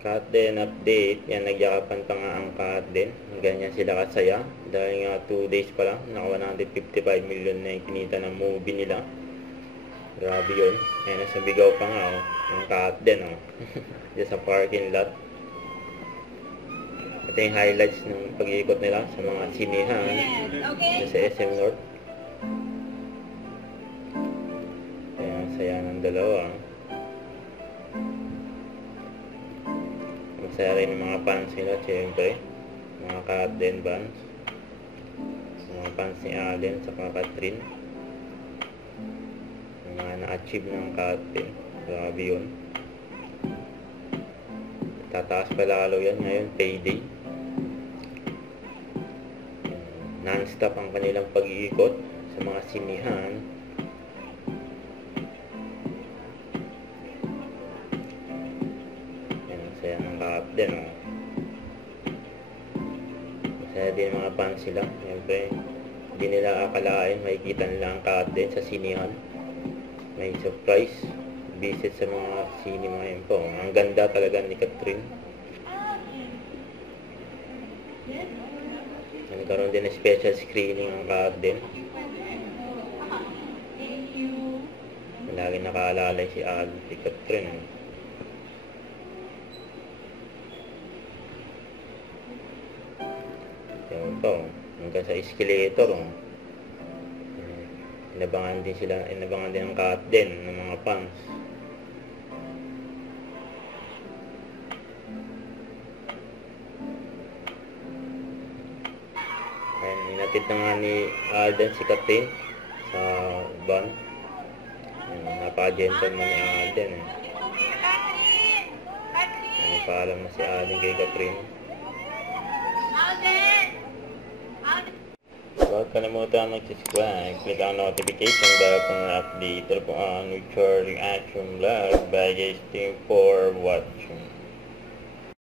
Cut din update. Yan, nagyakapan pa nga ang cut din. Ganyan sila kasaya. Dahil nga 2 days pa lang, naka 155 million na yung kinita ng movie nila. Grabe yun. Ayan, nasa bigaw pa nga, oh. Yung cut din, oh. Diyan sa parking lot. Ito yung highlights ng pag-iikot nila sa mga sinihan. Sa SM North. Ayan, saya ng dalawa. Masaya rin yung mga fans nila, syempre. Mga Kaden fans. Mga fans ni Allen sa Catherine. Yung mga na-achieve ng Kaden. Grabe yun. Tataas pa lalo yan ngayon, payday. Non-stop ang kanilang pag-iikot sa mga sinihan. Masaya ng Kaden, oh. Masaya din mga fans sila. Siyempre, hindi nila akalain makikita nila ang Kaden sa sinihan. May surprise visit sa mga cinema ngayon po. Ang ganda talaga ni Catherine. Nagkaroon din ng special screening ang Kaden. Lagi nakaalala si Ali, si Catherine. Yan po, hanggang sa escalator, oh. Inabangan din ang Kaden ng mga fans. Ayan, inatid na nga ni Alden si Catherine sa van. Napaka-gentleman ni Alden, eh. Paalam na si Alden kay Catherine. Huwag kalimutan mag-subscribe, click ang notification bell kung na-update po ang Richard Reaction Vlog. Bye guys, thank you for watching.